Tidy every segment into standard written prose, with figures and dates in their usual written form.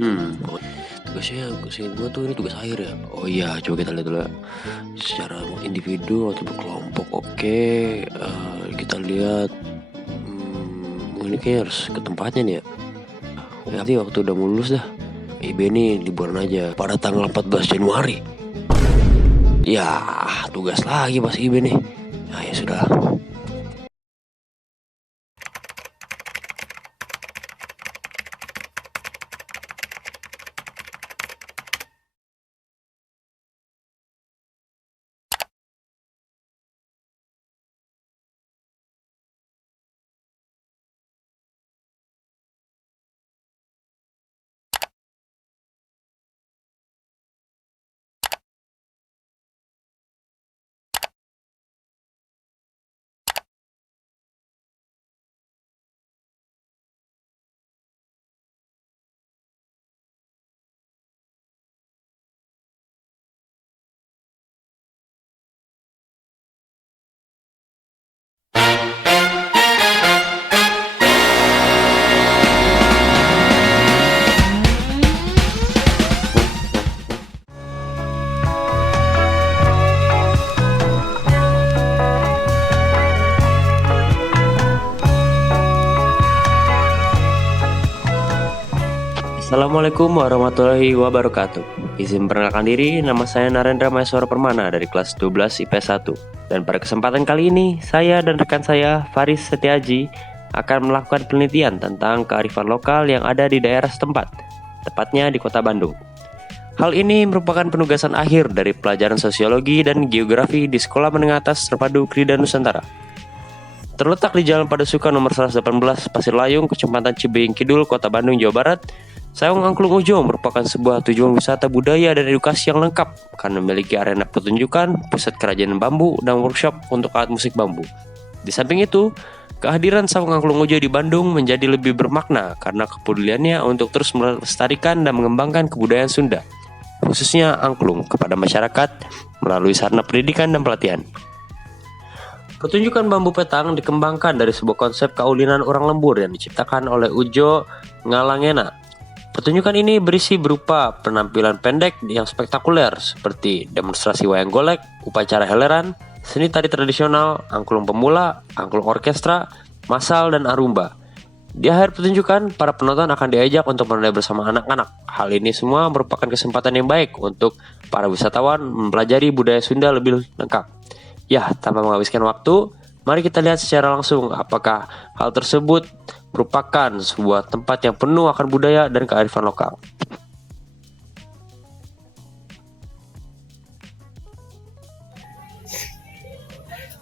Oh, seingat gue tuh ini tugas akhir ya. Oh iya, coba kita lihat dulu ya. Secara individu atau berkelompok, oke. Kita lihat. Ini kayaknya harus ke tempatnya nih ya. Nanti waktu udah mau lulus dah. IB nih liburan aja pada tanggal 14 Januari. Ya, tugas lagi pas IB nih. Nah ya sudah. Assalamualaikum warahmatullahi wabarakatuh. Izin perkenalkan diri, nama saya Narendra Maheswara Permana dari kelas 12 IPS 1. Dan pada kesempatan kali ini, saya dan rekan saya, Faris Setiaji, akan melakukan penelitian tentang kearifan lokal yang ada di daerah setempat, tepatnya di Kota Bandung. Hal ini merupakan penugasan akhir dari pelajaran sosiologi dan geografi di Sekolah Menengah Atas Terpadu Krida Nusantara. Terletak di Jalan Padasuka nomor 118 Pasir Layung, Kecamatan Cibeuying Kidul, Kota Bandung, Jawa Barat. Saung Angklung Ujo merupakan sebuah tujuan wisata budaya dan edukasi yang lengkap karena memiliki arena pertunjukan, pusat kerajinan bambu, dan workshop untuk alat musik bambu. Di samping itu, kehadiran Saung Angklung Ujo di Bandung menjadi lebih bermakna karena kepeduliannya untuk terus melestarikan dan mengembangkan kebudayaan Sunda, khususnya angklung, kepada masyarakat melalui sarana pendidikan dan pelatihan. Pertunjukan bambu petang dikembangkan dari sebuah konsep kaulinan orang lembur yang diciptakan oleh Ujo Ngalangena. Pertunjukan ini berisi berupa penampilan pendek yang spektakuler seperti demonstrasi wayang golek, upacara heleran, seni tari tradisional, angklung pemula, angklung orkestra, masal, dan arumba. Di akhir pertunjukan, para penonton akan diajak untuk menari bersama anak-anak. Hal ini semua merupakan kesempatan yang baik untuk para wisatawan mempelajari budaya Sunda lebih lengkap. Ya, tanpa menghabiskan waktu, mari kita lihat secara langsung apakah hal tersebut merupakan sebuah tempat yang penuh akan budaya dan kearifan lokal.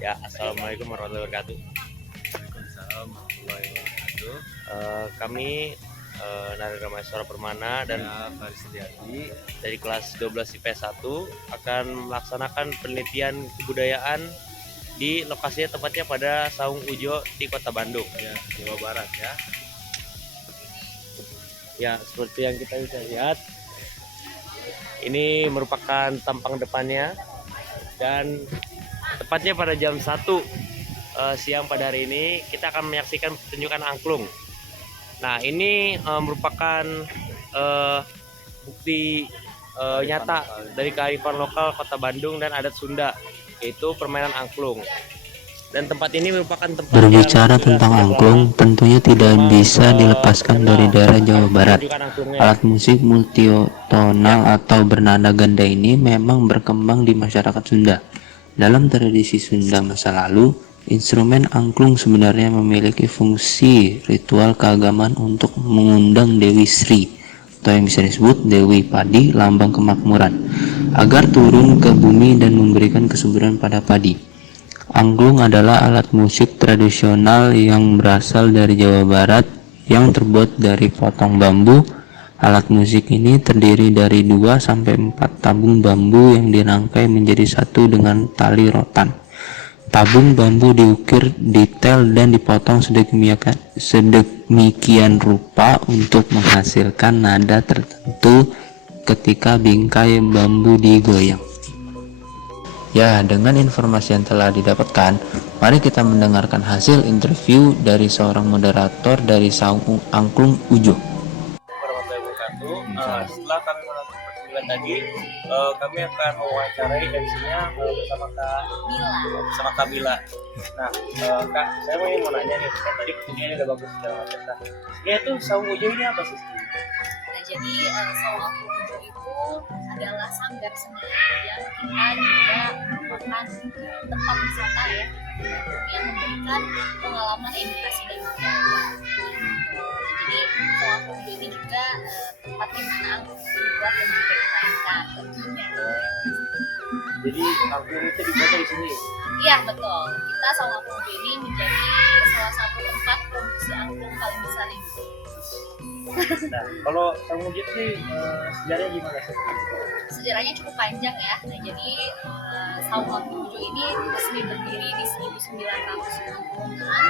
Ya, assalamualaikum warahmatullahi wabarakatuh. Waalaikumsalam warahmatullahi wabarakatuh. Kami Narendra Maheswara Permana dan Faris Setiaji dari kelas 12 IPS 1 akan melaksanakan penelitian kebudayaan di lokasinya tepatnya pada Saung Ujo di Kota Bandung, ya, Jawa Barat ya. Ya, seperti yang kita bisa lihat, ini merupakan tampang depannya dan tepatnya pada jam 1 siang pada hari ini kita akan menyaksikan pertunjukan angklung. Nah, ini merupakan bukti nyata dari kearifan lokal Kota Bandung dan adat Sunda, yaitu permainan angklung. Dan tempat ini merupakan tempat Berbicara tentang angklung, tentunya tidak bisa dilepaskan dari daerah Jawa Barat. Alat musik multitonal atau bernada ganda ini memang berkembang di masyarakat Sunda. Dalam tradisi Sunda masa lalu, instrumen angklung sebenarnya memiliki fungsi ritual keagamaan untuk mengundang Dewi Sri, atau yang bisa disebut Dewi Padi, lambang kemakmuran, agar turun ke bumi dan memberikan kesuburan pada padi. Angklung adalah alat musik tradisional yang berasal dari Jawa Barat yang terbuat dari potong bambu. Alat musik ini terdiri dari 2-4 tabung bambu yang dirangkai menjadi satu dengan tali rotan. Tabung bambu diukir detail dan dipotong sedemikian rupa untuk menghasilkan nada tertentu ketika bingkai bambu digoyang. Ya, dengan informasi yang telah didapatkan, mari kita mendengarkan hasil interview dari seorang moderator dari Saung Angklung Ujo. Warahmatullahi wabarakatuh. setelah kami menonton pertunjukan tadi, kami akan mewawancarai MC-nya bersama Kak Bila. Nah, Kak, saya mau nanya nih, kan tadi pertunjukannya udah bagus segala macam. Nah, ya itu Saung Ujo ini apa sih? Nah, jadi Saung Aku Ujo itu adalah sanggar seni yang kita juga merupakan tempat wisata ya, yang memberikan pengalaman edukasi dan budaya. Jadi Saung Aku Ujo ini juga tempat di mana angklung dibuat dan juga dimainkan tentunya. Jadi angklung itu dibuat di sini. Iya betul, kita Saung Aku Ujo ini menjadi salah satu tempat produksi angklung paling besar di dunia. Nah, kalau Saung Ujo sih sejarahnya gimana sih? Sejarahnya cukup panjang ya. Nah, jadi Saung Aku Ujo ini resmi berdiri di 1960-an.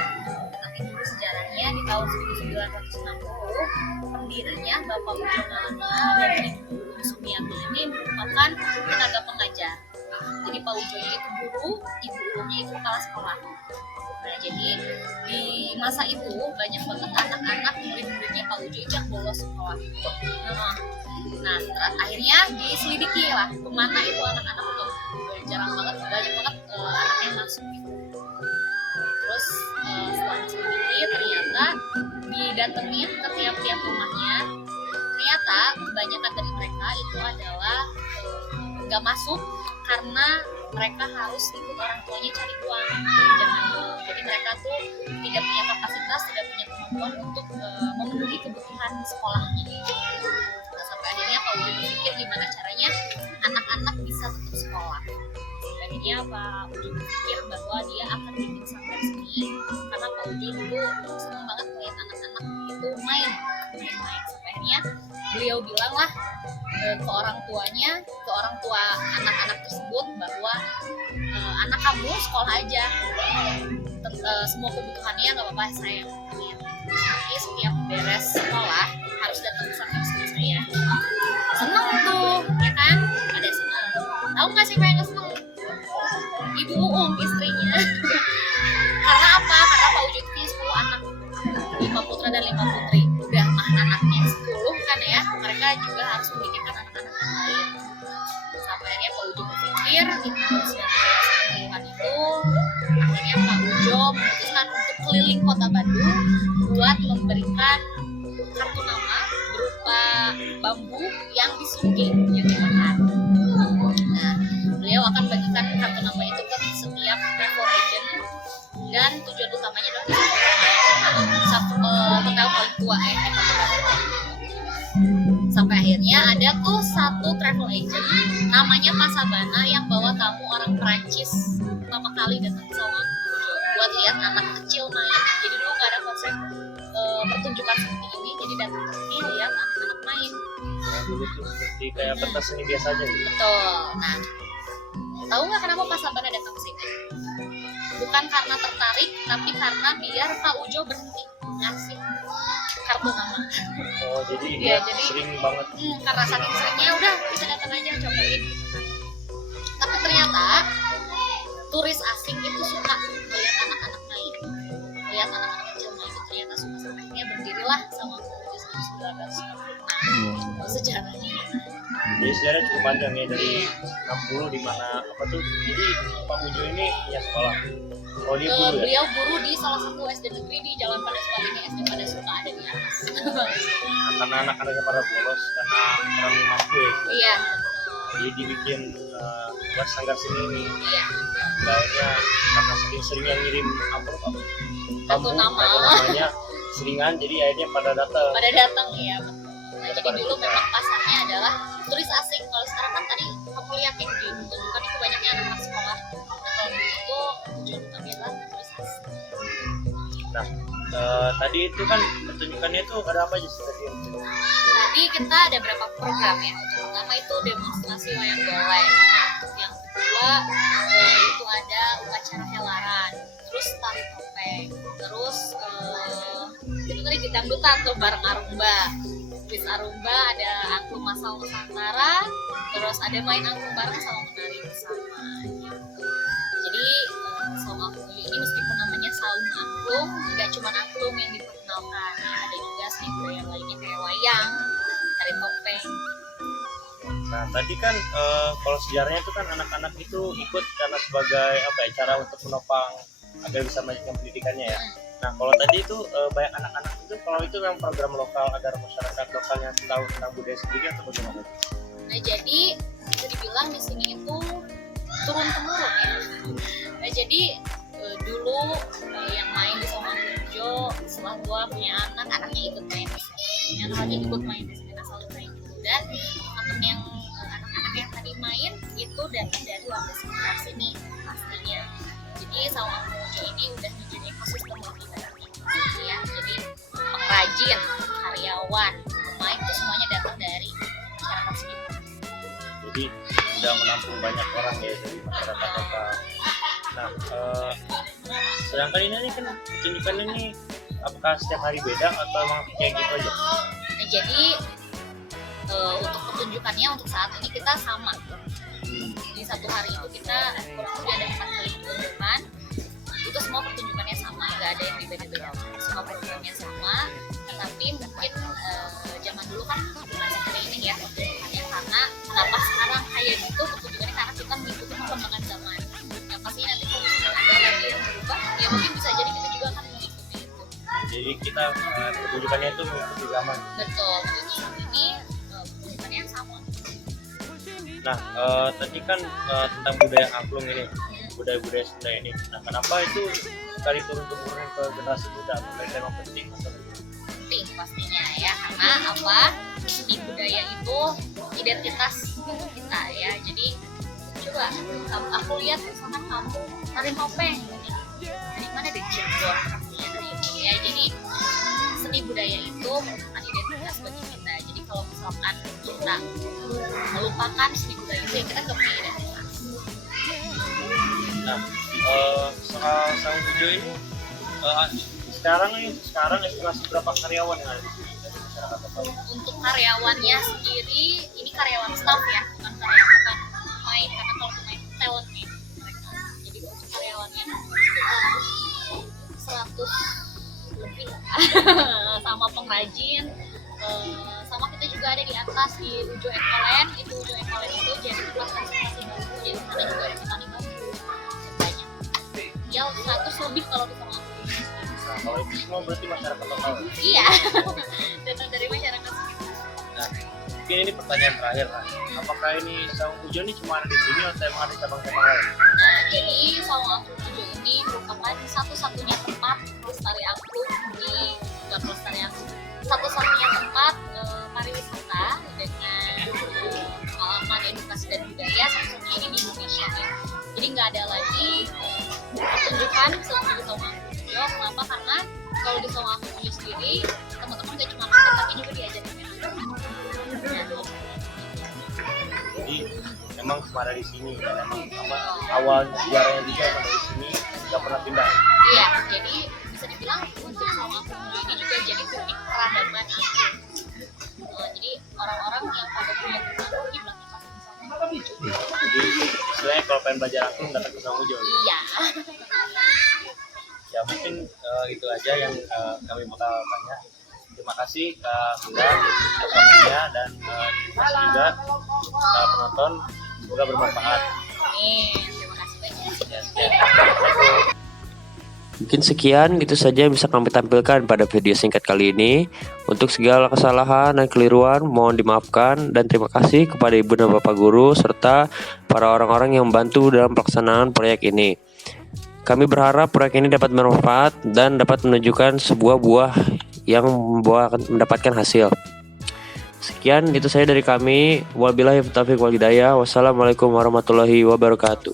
Tetapi dulu sejarahnya di tahun 1960 pendirinya Bapak Ujo Ngalana dan Ibu Sumiati ini merupakan tenaga pengajar. Jadi Pak Ujo itu guru, Ibu Ujonya itu kepala sekolah. Nah, jadi di masa itu banyak banget anak-anak murid-muridnya Pak Ujo itu yang bolos sekolah. Nah, akhirnya diselidiki lah kemana itu anak-anak itu. Jarang banget, banyak banget anak yang masuk gitu. Terus setelah diselidiki ternyata didatengin ke tiap-tiap rumahnya. Ternyata kebanyakan dari mereka itu adalah nggak masuk karena mereka harus ikut orang tuanya cari uang. Jadi mereka tuh tidak punya kapasitas, tidak punya kemampuan untuk memenuhi kebutuhan sekolahnya. Nah, sampai akhirnya Pak Ujo berpikir gimana caranya anak-anak bisa tetap sekolah. Sampai akhirnya Pak Ujo berpikir bahwa dia akan bikin sanggar seni karena Pak Ujo dulu senang banget melihat anak-anak itu main. Sampai akhirnya beliau bilang lah ke orang tuanya, ke orang tua anak-anak tersebut bahwa anak kamu sekolah aja, semua kebutuhannya nggak apa-apa saya yang punya. Tapi setiap beres sekolah harus datang ke sanggar seni saya. Seneng tuh, ya kan? Ada seneng. Tahu nggak siapa yang seneng? Ibu Uung, istrinya. Karena apa? Karena Pak Ujo punya 10 anak, 5 putra dan 5 putri. Udah mah anaknya 10 kan ya, mereka juga harus memikirkan anak-anak yang lain. Sampai akhirnya Pak Ujo berpikir di tahun 1990-an itu, akhirnya Pak Ujo memutuskan untuk keliling kota Bandung buat memberikan kartu nama berupa bambu yang disungging, yang dimakan. Nah, beliau akan bagikan kartu nama itu ke setiap travel agent dan tujuan utamanya adalah hotel paling tua di Kota Bandung. Sampai akhirnya ada tuh satu travel agent namanya Pak Sabana yang bawa tamu orang Perancis pertama kali datang ke Saung Aku Ujo buat lihat anak kecil main. Jadi dulu nggak ada konsep pertunjukan seperti ini, jadi datang ke sini lihat anak-anak main. Nah, dulu tuh seperti kayak pentas seni biasa aja gitu. Betul. Nah, tahu nggak kenapa Pak Sabana datang ke sini? Bukan karena tertarik, tapi karena biar Pak Ujo berhenti ngasih kartu nama. Oh, jadi Iya, dia jadi sering banget. Karena saking seringnya udah bisa datang aja cobain. Tapi ternyata turis asing itu suka melihat anak-anak main, melihat anak-anak kecil main itu ternyata suka. Sampai akhirnya berdirilah Saung Aku Ujo 1966. Sejarahnya. Jadi sejarah cukup panjang ya dari 60 di mana apa tuh. Jadi Pak Ujo ini punya sekolah. Oh, dia guru ya? Beliau guru di salah satu SD negeri di Jalan Padasuka ini, SD Padasuka ada di atas. Karena anak-anaknya pada bolos karena kurang mampu ya. Iya. Jadi dibikin buat sanggar seni ini. Iya. Akhirnya karena sering yang ngirim amplop Kartu nama. namanya seringan, jadi akhirnya pada datang. Pada datang ya. Nah, jadi dulu memang pasarnya adalah turis asing. Kalau sekarang kan tadi kamu lihatin di pertunjukan itu banyaknya anak-anak sekolah. Nah, kalau dulu itu tujuan utamanya adalah turis asing. Nah, tadi itu kan pertunjukannya itu ada apa aja sih tadi? Tadi kita ada berapa program ya. Untuk pertama itu demonstrasi wayang golek. Yang kedua itu ada upacara helaran. Terus tari topeng. Terus itu tadi dangdutan tuh bareng Arumba. Bis Arumba ada angklung masal Nusantara. Terus ada main angklung bareng sama menari bersama. Gitu. Jadi Saung Aku Ujo ini meskipun namanya Saung Angklung, nggak cuma angklung yang diperkenalkan, ya, ada juga seni budaya lainnya kayak wayang, tari topeng. Nah tadi kan kalau sejarahnya itu kan anak-anak itu ikut karena sebagai apa ya, cara untuk menopang agar bisa melanjutkan pendidikannya ya. Nah kalau tadi itu banyak anak-anak itu kalau itu memang program lokal agar masyarakat lokalnya tahu tentang budaya sendiri atau bagaimana? Nah jadi bisa dibilang di sini itu turun temurun ya. Nah jadi dulu yang main di Sawangan setelah gua punya anaknya ikut main di sini, yang lagi ikut main di sini, selalu main dulu. Dan teman yang anak-anak yang tadi main itu datang dari warga sekitar sini pastinya. Jadi Sawangan ini udah menjadi ekosistem bagi mereka ya. Jadi pengrajin, karyawan, pemain itu semuanya datang dari masyarakat sekitar. Jadi udah menampung banyak orang ya dari masyarakat lokal. Nah sedangkan ini kan pertunjukan ini apakah setiap hari beda atau emang kayak gitu aja? Nah jadi untuk pertunjukannya untuk saat ini kita sama. Di satu hari itu kita kurang lebih ada 4 kali pertunjukan. Itu semua pertunjukannya sama, nggak ada yang berbeda-beda. Semua pertunjukannya sama, tetapi mungkin zaman dulu kan bukan seperti ini ya pertunjukannya, karena kenapa sekarang kayak gitu pertunjukannya, karena kita mengikuti perkembangan zaman. Yang pasti nanti kalau misalkan ada lagi yang berubah, ya mungkin bisa jadi kita juga akan mengikuti itu. Jadi kita pertunjukannya itu mengikuti zaman. Betul, untuk saat ini pertunjukannya sama. Nah tadi kan tentang budaya angklung ini, budaya-budaya Sunda ini. Nah kenapa itu sekali turun-temurun ke generasi muda? Mereka memang penting atau Penting pastinya ya, karena apa, seni budaya itu identitas kita ya. Jadi coba aku lihat misalkan kamu tari topeng dari mana, dari Cirebon pastinya dari itu ya. Jadi seni budaya itu merupakan identitas bagi kita. Jadi kalau misalkan kita melupakan seni budaya itu, ya kita nggak punya identitas. Nah soal Saung Pujo ini sekarang estimasi berapa karyawan yang ada di sini dari masyarakat lokal? Untuk karyawannya sendiri, ini karyawan staff ya, bukan karyawan pemain, karena kalau pemain itu talent nih mereka. Jadi untuk karyawannya sekitar 100 lebih lah. Sama pengrajin, sama kita juga ada di atas di Ujo Ekoland. Itu Ujo Ekoland itu jadi tempat konservasi bambu, jadi sana juga ada petani bambu banyak ya, 100 lebih kalau di sana. Nah kalau itu semua berarti masyarakat lokal. Iya. Datang dari masyarakat sekitar. Nah mungkin ini pertanyaan terakhir lah. Apakah ini Saung Pujo ini cuma ada di sini atau emang ada cabang-cabang lain? Nah, jadi Saung Pujo ini merupakan satu-satunya tempat pelestari angklung di bukan pelestari angklung, satu-satunya tempat pariwisata dengan pengalaman edukasi dan budaya satu-satunya ini di Indonesia ya. Jadi nggak ada lagi pertunjukan selain di Saung Pujo. Kenapa? Karena kalau di Saung Pujo sendiri teman-teman gak cuma nonton tapi juga diajarin. Jadi memang cuma ada di sini dan memang awal sejarahnya juga emang dari sini, nggak pernah pindah. Iya, jadi bisa dibilang untuk Saung Pujo ini juga jadi titik peradaban angklung. Jadi orang-orang yang pada punya angklung di belakang Saung Pujo. Jadi istilahnya kalau pengen belajar angklung datang ke Saung Pujo. Iya. Ya mungkin itu aja yang kami bakal tanya. Terima kasih Kak Bunda atas waktunya dan terima kasih juga penonton, semoga bermanfaat. Amin. Terima kasih banyak. Ya, sekian. Mungkin sekian gitu saja yang bisa kami tampilkan pada video singkat kali ini. Untuk segala kesalahan dan keliruan mohon dimaafkan, dan terima kasih kepada ibu dan bapak guru serta para orang-orang yang membantu dalam pelaksanaan proyek ini. Kami berharap proyek ini dapat bermanfaat dan dapat menunjukkan sebuah buah yang mendapatkan hasil. Sekian itu saya dari kami. Wabillahi taufiq wal hidayah. Wassalamualaikum warahmatullahi wabarakatuh.